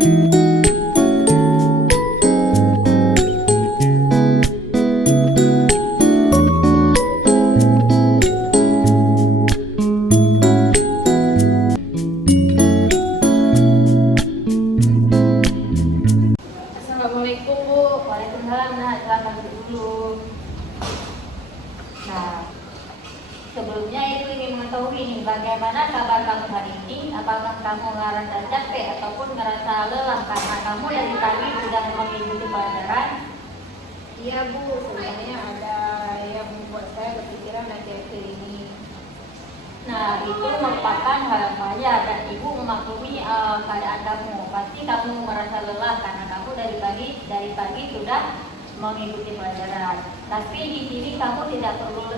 Assalamualaikum Bu. Waalaikumsalam. Nah, silakan duduk dulu. Nah, sebelumnya Ibu ingin mengetahui nih, bagaimana kabar kamu hari ini? Apakah kamu ngerasa capek ataupun ngerasa lelah karena kamu dari tadi sudah mengikuti pelajaran? Iya Bu, sebenarnya ada yang membuat saya kepikiran akhir-akhir ini. Nah, itu merupakan hal yang wajar dan Ibu memaklumi keadaan kamu. Pasti kamu merasa lelah karena kamu dari pagi sudah mengikuti pelajaran. Tapi di sini kamu tidak perlu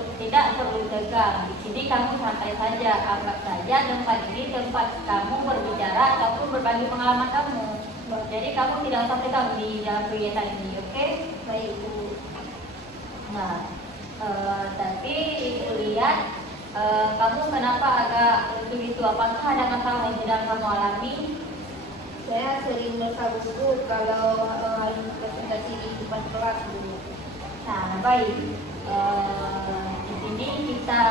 tegang. Di sini kamu santai saja. Anggap saja tempat ini tempat kamu berbicara ataupun berbagi pengalaman kamu. Jadi kamu tidak usah tegang di dalam kegiatan ini, oke? Baik Bu. Nah, tapi Ibu lihat kamu kenapa agak lucu itu? Apakah ada masalah yang sedang kamu alami? Saya sering bersabuk kalau harus presentasi di depan kelas Bu. Nah, baik. Di sini kita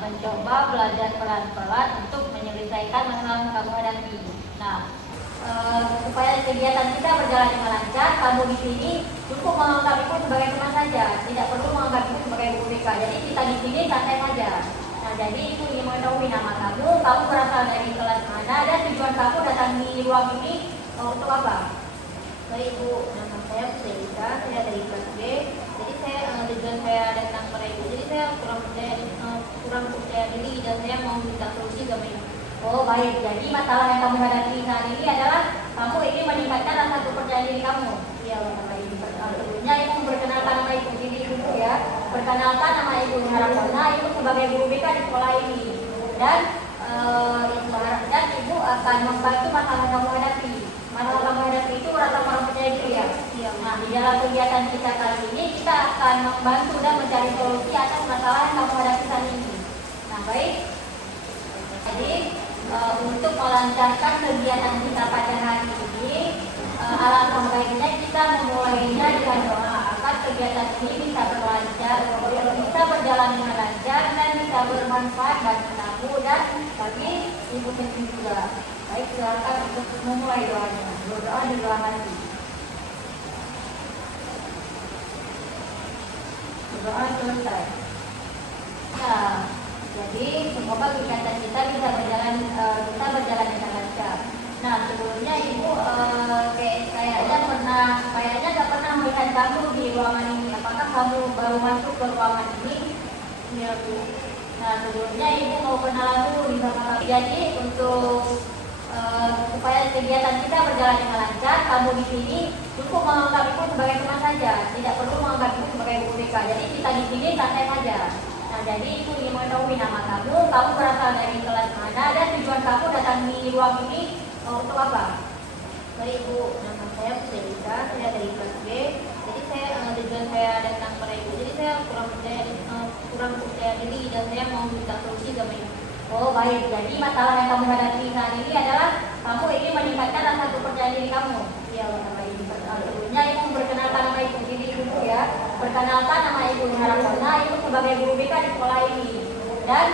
mencoba belajar pelan-pelan untuk menyelesaikan masalah yang kamu hadapi. Nah, supaya kegiatan kita berjalan dengan lancar, kamu di sini cukup menganggap itu sebagai teman saja, tidak perlu menganggap itu sebagai guru BK. Jadi kita di sini santai saja. Nah, jadi itu ingin mengetahui nama kamu berasal dari kelas mana, dan tujuan kamu datang di ruang ini untuk apa? Baik Bu, nama saya Pustelisa, saya dari kelas B. Jadi tujuan saya datang pada Ibu. Jadi saya kurang percaya diri dan saya mau minta solusi sama Ibu. Oh baik, jadi masalah yang kamu hadapi saat ini adalah kamu ingin meningkatkan rasa kepercayaan diri kamu. Iya nama Ibu. Sebelumnya Ibu memperkenalkan nama Ibu diri Ibu ya. Perkenalkan nama Ibu Harapona, Ibu sebagai guru BK di sekolah ini. Dan Ibu harapkan Ibu akan membantu masalah yang kamu hadapi. Masalah kamu hadapi itu rasa kurang percaya diri ya. Iya. Nah, di dalam kegiatan kita kali ini kita akan membantu dan mencari solusi atas masalah yang kamu hadapi saat ini. Nah baik. Jadi untuk melancarkan kegiatan kita pada hari ini, alangkah baiknya kita memulainya dengan doa agar kegiatan ini bisa berjalan dengan lancar dan bisa bermanfaat bagi kamu dan bagi ibu sendiri juga. Baik, silakan untuk memulai doanya. Berdoa di dalam hati. Berdoa selesai. Nah, jadi semoga kegiatan kita bisa berjalan dengan lancar. Nah, sebelumnya Ibu kayaknya nggak pernah melihat kamu di ruangan ini. Apakah kamu baru masuk ke ruangan ini? Iya Bu. Nah, sebelumnya Ibu mau kenalan dulu di sama kamu. Jadi untuk supaya kegiatan kita berjalan dengan lancar, kamu di sini cukup menganggap itu sebagai teman saja, tidak perlu menganggap itu sebagai guru BK. Jadi kita di sini santai saja. Nah, jadi Ibu ingin mengetahui nama kamu berasal dari kelas mana, dan tujuan kamu datang di ruang ini untuk apa? Baik Bu, nama saya Pustelisa, saya dari kelas B. Jadi tujuan saya datang pada Ibu. Jadi saya kurang percaya diri dan saya mau minta solusi sama Ibu. Oh baik, jadi masalah yang kamu hadapi saat ini adalah kamu ingin meningkatkan rasa kepercayaan diri kamu. Iya nama Ibu. Sebelumnya Ibu memperkenalkan nama Ibu diri Ibu ya. Perkenalkan nama Ibu Harapona, Ibu sebagai guru BK di sekolah ini. Dan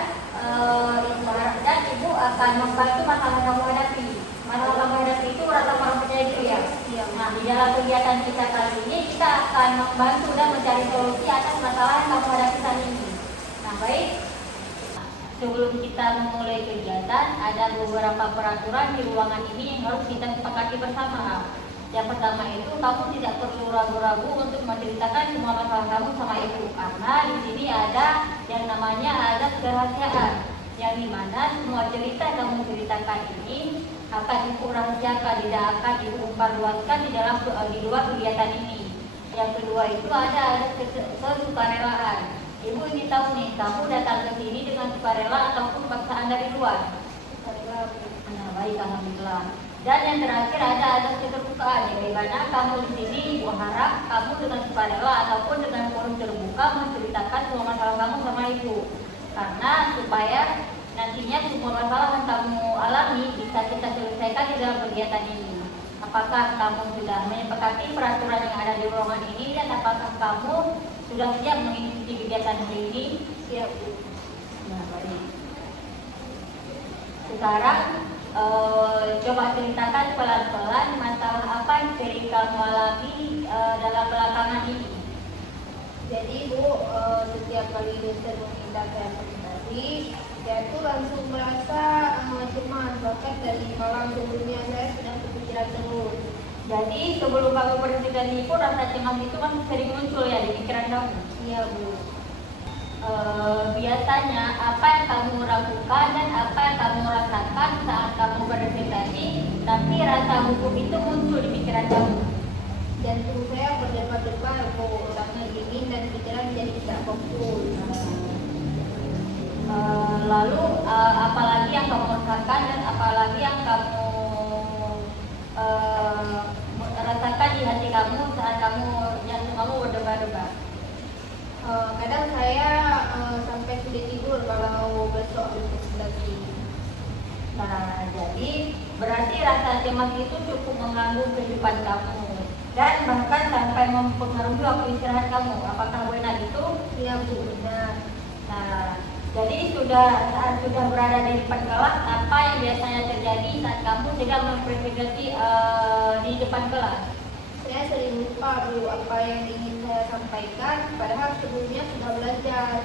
Ibu harapkan Ibu akan membantu masalah yang kamu hadapi. Masalah kamu hadapi itu rasa kurang percaya diri ya. Iya. Nah, di dalam kegiatan kita kali ini kita akan membantu dan mencari solusi atas masalah yang kamu hadapi saat ini. Nah baik. Sebelum kita memulai kegiatan, ada beberapa peraturan di ruangan ini yang harus kita sepakati bersama. Yang pertama itu, kamu tidak perlu ragu-ragu untuk menceritakan semua masalah kamu sama ibu, karena di sini ada yang namanya azas kerahasiaan, yang dimana semua cerita yang kamu ceritakan ini akan ibu rahasiakan, tidak akan ibu umparluaskan di luar kegiatan ini. Yang kedua itu ada azas kesukarelaan. Ibu ingin tahu nih, kamu datang ke sini dengan sukarela ataupun paksaan dari luar? Sukarela. Nah, baik, alhamdulillah. Dan yang terakhir ada azas keterbukaan, di mana kamu di sini Ibu harap kamu dengan sukarela ataupun dengan forum terbuka menceritakan semua masalah kamu sama Ibu. Karena supaya nantinya semua masalah yang kamu alami bisa kita selesaikan di dalam kegiatan ini. apakah kamu sudah menyepakati peraturan yang ada di ruangan ini dan apakah kamu sudah siap mengikuti kegiatan hari ini? Siap, Bu. Nah, baik. Sekarang coba ceritakan pelan-pelan masalah apa yang sering kamu alami dalam belakangan ini. Jadi Bu, setiap kali dosen meminta saya presentasi, saya tuh langsung merasa cemas, bahkan dari malam sebelumnya saya sudah kepikiran terus. Jadi sebelum kamu presentasi pun rasa cemas itu kan sering muncul ya di pikiran kamu. Iya, Bu. Biasanya apa yang kamu lakukan dan apa yang kamu rasakan saat kamu presentasi, tapi rasa gugup itu muncul di pikiran kamu. Jantung saya berdebar-debar, Bu, karena dingin dan pikiran jadi tidak fokus. Lalu apalagi yang kamu rasakan dan apalagi yang kamu rasakan di hati kamu saat jantung kamu berdebar-debar? Kadang saya sampai sulit tidur kalau besok habis presentasi. Nah, jadi berarti rasa cemas itu cukup mengganggu kehidupan kamu dan bahkan sampai mempengaruhi waktu istirahat kamu. Apakah benar itu? Iya, Bu, benar. Nah, jadi saat sudah berada di depan kelas, apa yang biasanya terjadi saat kamu sedang mempresentasi di depan kelas? Saya sering lupa, Bu, apa yang ingin saya sampaikan, padahal sebelumnya sudah belajar.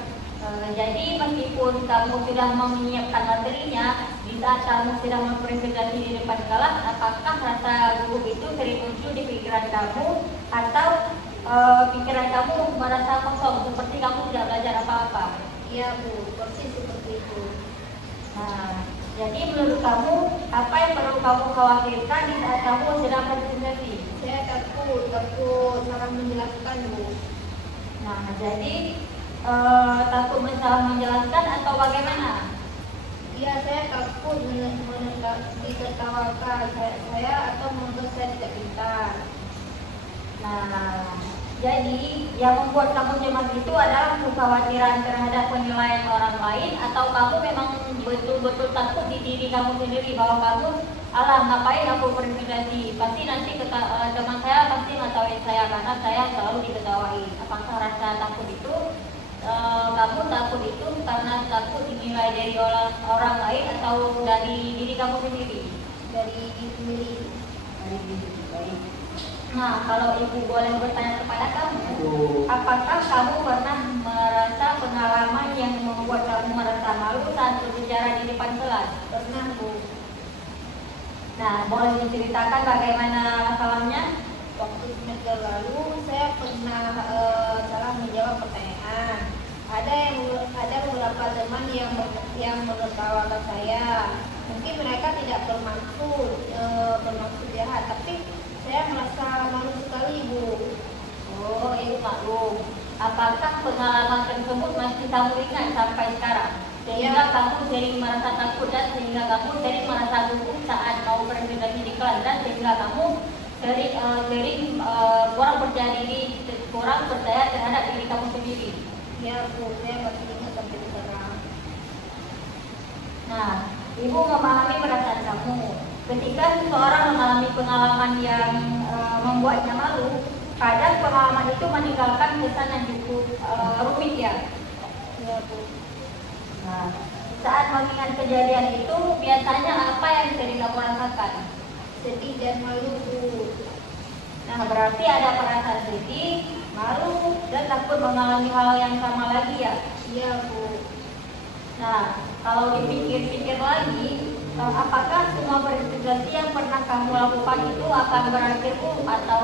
Jadi meskipun kamu sudah menyiapkan materinya, di saat kamu sedang mempresentasi di depan kelas, apakah rasa gugup itu sering muncul di pikiran kamu atau pikiran kamu merasa kosong seperti kamu tidak belajar apa-apa? Iya, Bu, persis seperti itu. Nah, jadi menurut kamu apa yang perlu kamu khawatirkan di saat kamu sedang presentasi? Saya takut salah menjelaskan, Bu. Nah, jadi takut salah menjelaskan atau bagaimana? Iya, saya takut ditertawakan saya atau menganggap saya tidak pintar. Nah, jadi yang membuat kamu cemas itu adalah kekhawatiran terhadap penilaian orang lain atau kamu memang betul-betul takut di diri kamu sendiri bahwa kamu ngapain aku presentasi, pasti nanti teman saya pasti ngetawain saya karena saya selalu diketawain. Apakah rasa takut itu kamu takut itu karena takut dinilai dari orang lain atau dari diri kamu sendiri? Dari diri sendiri. Dari diri sendiri. Nah, kalau ibu boleh bertanya kepada kamu, apakah kamu pernah merasa pengalaman yang membuat kamu merasa malu saat berbicara di depan kelas? Pernah, Bu. Nah, boleh diceritakan bagaimana masalahnya? Waktu semester lalu saya pernah salah menjawab pertanyaan. Ada beberapa teman yang menertawakan saya. Mungkin mereka tidak bermaksud jahat, tapi saya merasa malu sekali, Bu. Oh, ibu maklum. Apakah pengalaman tersebut masih kamu ingat sampai sekarang? Sehingga kamu sering merasa takut dan sehingga kamu sering merasa gugup saat mau presentasi di kelas dan sehingga kamu sering kurang percaya terhadap diri kamu sendiri. Ya, Bu, saya masih ingat sampai sekarang. Nah, ibu memahami perasaan kamu. Ketika seseorang mengalami pengalaman yang membuatnya malu, kadang pengalaman itu meninggalkan kesan yang cukup rumit ya. Ya, Bu. Nah, saat mengingat kejadian itu, biasanya apa yang sering kamu rasakan? Sedih dan malu, Bu. Nah, berarti ada perasaan sedih, malu, dan takut mengalami hal yang sama lagi ya? Iya, Bu. Nah, kalau dipikir-pikir lagi, apakah semua presentasi yang pernah kamu lakukan itu akan berakhir atau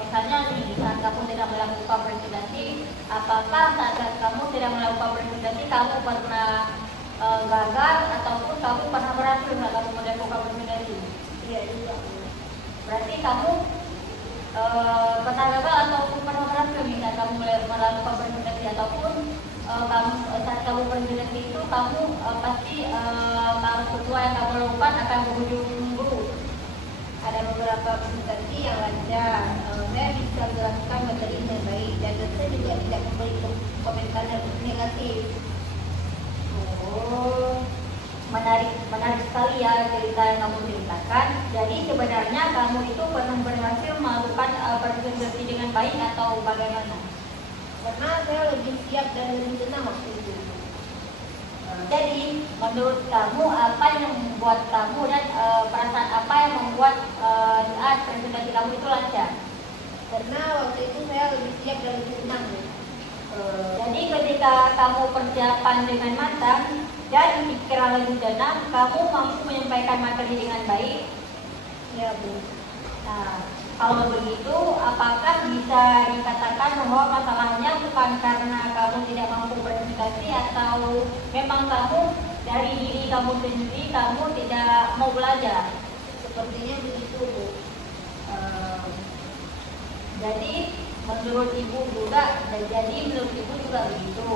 misalnya nih saat kamu tidak melakukan presentasi, apakah saat kamu tidak melakukan presentasi kamu pernah gagal ataupun kamu pernah berhasil saat kamu melakukan presentasi? Iya, juga. Berarti kamu pernah gagal ataupun pernah berhasil nih saat kamu melakukan presentasi ataupun saat kamu presentasi itu kamu pasti sesuai yang kamu lakukan akan berujung buruk. Ada beberapa presentasi yang lancar. Saya bisa menjelaskan materinya baik dan saya juga tidak memberi komentar negatif. Oh, menarik sekali ya cerita yang kamu ceritakan. Jadi sebenarnya kamu itu pernah berhasil melakukan presentasi dengan baik atau bagaimana? Karena saya lebih siap dan lebih tenang waktu itu. Jadi menurut kamu apa yang membuat kamu dan perasaan apa yang membuat saat presentasi kamu itu lancar? Karena waktu itu saya lebih siap dan lebih tenang. Jadi ketika kamu persiapan dengan matang dan pikiran lebih tenang, kamu mampu menyampaikan materi dengan baik. Ya Bu. Nah, kalau begitu, apakah bisa dikatakan bahwa masalahnya bukan karena kamu tidak mampu presentasi atau memang kamu dari diri kamu sendiri kamu tidak mau belajar? Sepertinya begitu Bu. Jadi menurut ibu juga begitu.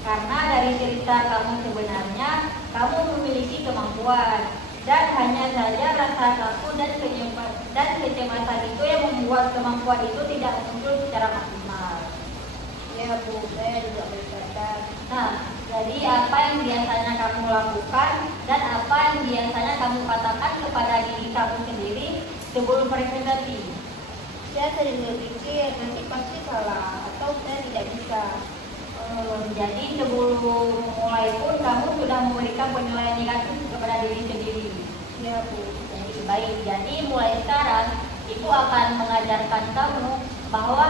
Karena dari cerita kamu sebenarnya kamu memiliki kemampuan dan hanya saja rasa takut dan kecemasan itu yang membuat kemampuan itu tidak muncul secara maksimal. Ya Bu, saya juga berkata. Nah, jadi apa yang biasanya kamu lakukan dan apa yang biasanya kamu katakan kepada diri kamu sendiri sebelum presentasi? Saya sering berpikir nanti pasti salah atau saya tidak bisa. Jadi sebelum mulai pun kamu sudah memberikan penilaian negatif kepada diri sendiri. Ya Bu. Jadi baik. Jadi mulai sekarang ibu akan mengajarkan kamu bahwa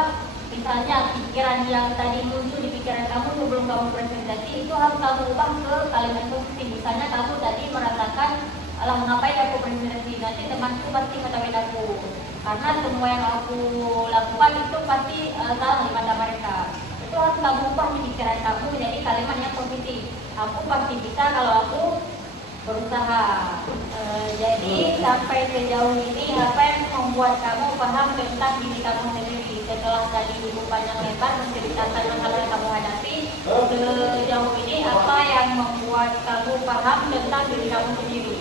misalnya pikiran yang tadi muncul di pikiran kamu sebelum kamu presentasi itu harus kamu ubah ke kalimat positif. Misalnya kamu tadi merasakan, alah ngapain aku presentasi, nanti temanku pasti ngetawain aku karena semua yang aku lakukan itu pasti salah di mata mereka. Itu harus kamu ubah di pikiran kamu jadi kalimat yang positif. Aku pasti bisa kalau aku berusaha. Jadi sampai sejauh ini apa yang membuat kamu paham tentang diri kamu sendiri setelah tadi ibu panjang lebar menceritakan masalah yang kamu hadapi, sejauh ini apa yang membuat kamu paham tentang diri kamu sendiri?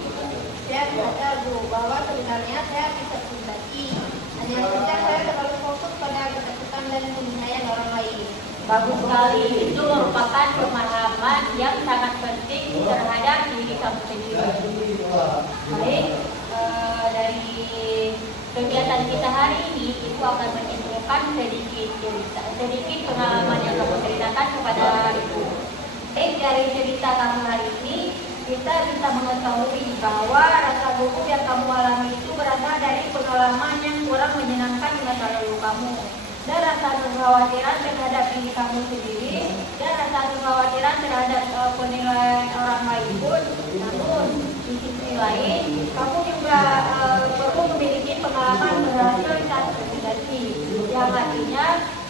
Saya sadar Bu bahwa sebenarnya saya bisa presentasi. Hanya saja saya terlalu fokus pada ketakutan dan penilaian orang lain. Bagus sekali, itu merupakan pemahaman yang sangat penting terhadap diri kamu sendiri. Baik, dari kegiatan kita hari ini, Ibu akan menyimpulkan sedikit pengalaman yang kamu ceritakan kepada Ibu. Baik, dari cerita kamu hari ini, kita bisa mengetahui bahwa rasa gugup yang kamu alami itu berasal dari pengalaman yang kurang menyenangkan di masa lalu kamu. Dan rasa kekhawatiran terhadap diri kamu sendiri dan rasa kekhawatiran terhadap penilaian orang lain pun. Namun di sisi lain kamu juga perlu memiliki pengalaman berhasil saat presentasi yang artinya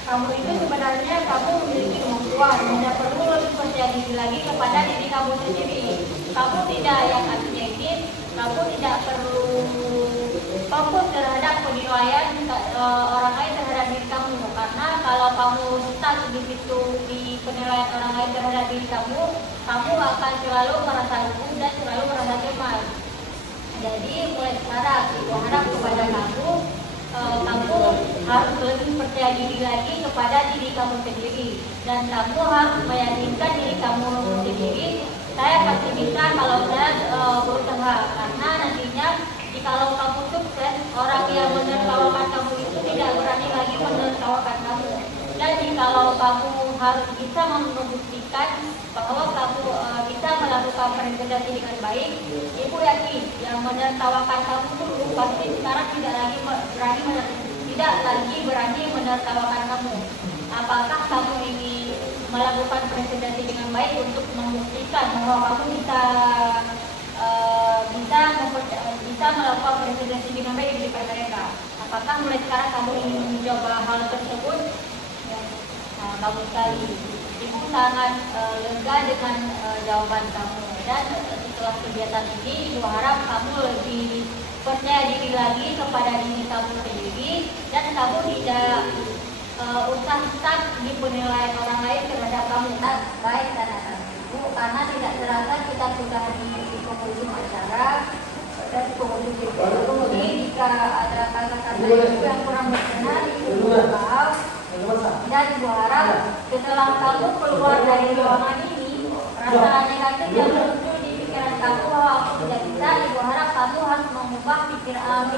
kamu itu sebenarnya kamu memiliki kemampuan, tidak perlu lebih percaya diri lagi kepada diri kamu sendiri. Kamu tidak, yang artinya ini kamu tidak perlu fokus terhadap penilaian orang lain terhadap diri kamu, karena kalau kamu stuck di situ di penilaian orang lain terhadap diri kamu akan selalu merasa gugup dan selalu merasa cemas. Jadi mulai sekarang ibu harap kepada kamu harus lebih percaya diri lagi kepada diri kamu sendiri dan kamu harus meyakinkan diri kamu sendiri, saya pasti bisa kalau saya berusaha, karena nantinya kalau kamu sukses, orang yang menertawakan kamu itu tidak berani lagi menertawakan kamu. Dan kalau kamu harus bisa membuktikan bahwa kamu bisa melakukan presentasi dengan baik, ibu yakin yang menertawakan kamu dulu pasti sekarang tidak lagi berani menertawakan kamu. Apakah kamu ingin melakukan presentasi dengan baik untuk membuktikan bahwa kamu bisa melakukan presentasi dengan baik di depan mereka? Apakah mulai sekarang kamu ingin mencoba hal tersebut? Ya, bagus sekali. Ibu sangat lega dengan jawaban kamu, dan setelah kegiatan ini ibu harap kamu lebih percaya diri lagi kepada diri kamu sendiri dan kamu tidak usah stuck di penilaian orang lain terhadap kamu. Baik anak-anak ibu, karena tidak terasa kita sudah di penghujung acara dan di penghujung video ini. Jika ada kata-kata ibu yang kurang berkenan, ibu maaf. Dan ibu harap setelah kamu keluar dari ruangan ini, rasa negatif yang muncul di pikiran kamu tidak bisa, Ibu harap kamu harus mengubah pikiran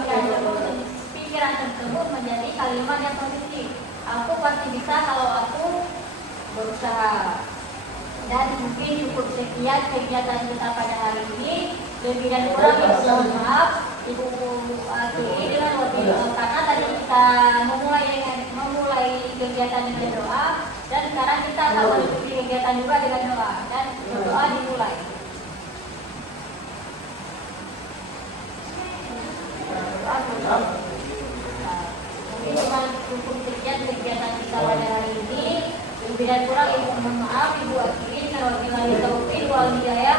tersebut menjadi kalimat yang positif. Aku pasti bisa kalau aku berusaha. Dan mungkin cukup sekian kegiatan kita pada hari ini. Lebih dan kurang Ibu mohon maaf. Ibu akhiri dengan karena tadi kita memulai kegiatan dengan doa, dan sekarang kita akan mengikuti kegiatan juga dengan doa, dan doa dimulai. Mungkin cuma cukup sekian kegiatan kita pada hari ini. Lebih dan kurang Ibu mohon maaf. Ibu akhiri dengan wabillahi taufiq wal hidayah.